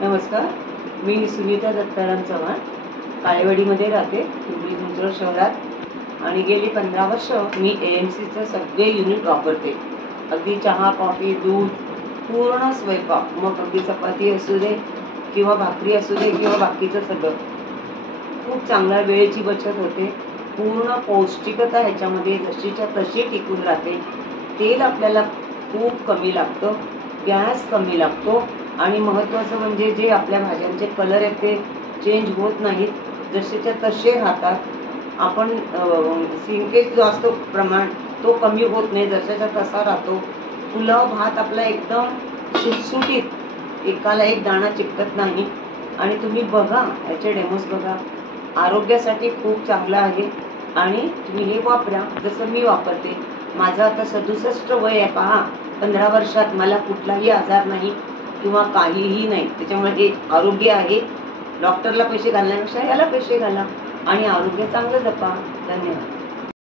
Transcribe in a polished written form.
नमस्कार, मी सुनीता दत्ताराम चव्हाण काळेवाडीमध्ये राहते, पिंपरी चिंचवड शहरात. आणि गेली 15 वर्ष मी AMCचं सगळे युनिट वापरते. अगदी चहा, कॉफी, दूध, पूर्ण स्वयंपाक, मग अगदी चपाती असू दे किंवा भाकरी असू दे किंवा बाकीचं सगळं. खूप चांगल्या वेळेची बचत होते. पूर्ण पौष्टिकता ह्याच्यामध्ये जशीच्या तशी टिकून राहते. तेल आपल्याला खूप कमी लागतं, गॅस कमी लागतो आणि महत्त्वाचं म्हणजे जे आपल्या भाज्यांचे कलर आहेत ते चेंज होत नाहीत, जसेच्या तसे राहतात. आपण सिंकेज जो असतो प्रमाण तो कमी होत नाही, जशाचा तसा राहतो. पुलाव भात आपला एकदम सुटसुटीत, एकाला एक दाणा चिकटत नाही. आणि तुम्ही बघा, याचे डेमोज बघा, आरोग्यासाठी खूप चांगलं आहे. आणि तुम्ही हे वापरा जसं मी वापरते. माझं आता 67 वय आहे पहा. 15 वर्षात मला कुठलाही आजार नाही किंवा काहीही नाही. त्याच्यामुळे हे आरोग्य आहे. डॉक्टरला पैसे घालण्यापेक्षा याला पैसे घाला आणि आरोग्य चांगलं जपा. धन्यवाद.